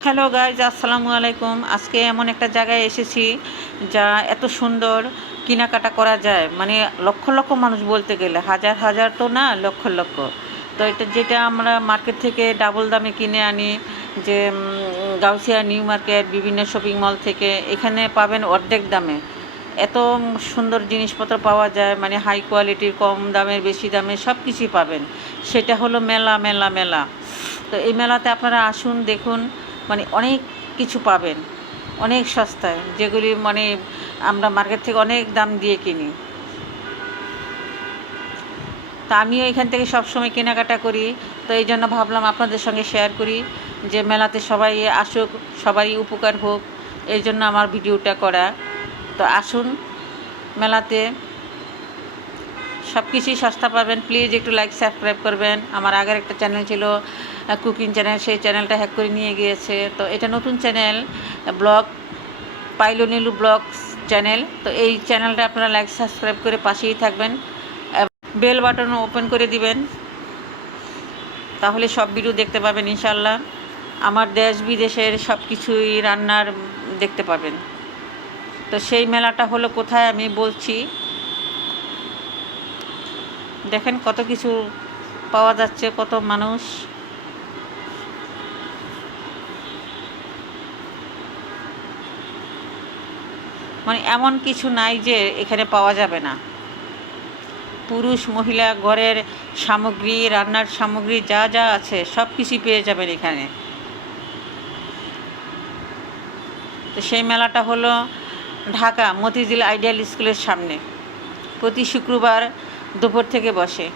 Hello guys আসসালামু আলাইকুম। আজকে এমন একটা জায়গায় এসেছি যা এত সুন্দর কেনাকাটা করা যায়। মানে লক্ষ লক্ষ মানুষ বলতে গেলে, হাজার হাজার তো না, লক্ষ লক্ষ। তো এটা যেটা আমরা মার্কেট থেকে ডাবল দামে কিনে আনি, যে গাউসিয়া, নিউ মার্কেট, বিভিন্ন শপিং মল থেকে, এখানে পাবেন অর্ধেক দামে। এত সুন্দর জিনিসপত্র পাওয়া যায় মানে হাই কোয়ালিটির, কম দামের, বেশি দামে সব কিছুই পাবেন। সেটা হলো মেলা মেলা মেলা। তো এই মেলাতে আপনারা আসুন, দেখুন। মানে অনেক কিছু পাবেন, অনেক সস্তায়, যেগুলি মানে আমরা মার্কেট থেকে অনেক দাম দিয়ে কিনি। তা আমিও এখান থেকে সবসময় কেনাকাটা করি, তো এই জন্য ভাবলাম আপনাদের সঙ্গে শেয়ার করি যে মেলাতে সবাই আসুক, সবাই উপকার হোক, এই জন্য আমার ভিডিওটা করা। তো আসুন মেলাতে। সব কিছুই সস্তা পাবেন। প্লিজ একটু লাইক সাবস্ক্রাইব করবেন। আমার আগের একটা চ্যানেল ছিল কুকিং চ্যানেল সেই চ্যানেলটা হ্যাক করে নিয়ে গিয়েছে। তো এটা নতুন চ্যানেল ব্লগ পাইলো নীলু ব্লগস চ্যানেল তো এই চ্যানেলটা আপনারা লাইক সাবস্ক্রাইব করে পাশেই থাকবেন। বেল বাটন ওপেন করে দিবেন। তাহলে সব ভিডিও দেখতে পাবেন ইনশাল্লাহ আমার দেশ বিদেশের সব কিছুই রান্নার দেখতে পাবেন। তো সেই মেলাটা হলো কোথায় আমি বলছি। দেখেন কত কিছু পাওয়া যাচ্ছে, কত মানুষ। মানে এমন কিছু নাই যে এখানে পাওয়া যাবে না। পুরুষ, মহিলা, ঘরের সামগ্রী, রান্নার সামগ্রী, যা যা আছে, সব কিছুই পেয়ে যাবেন এখানে। তো সেই মেলাটা হলো ঢাকা মতিঝিল আইডিয়াল স্কুলের সামনে। প্রতি শুক্রবার দুপুর থেকে বসে।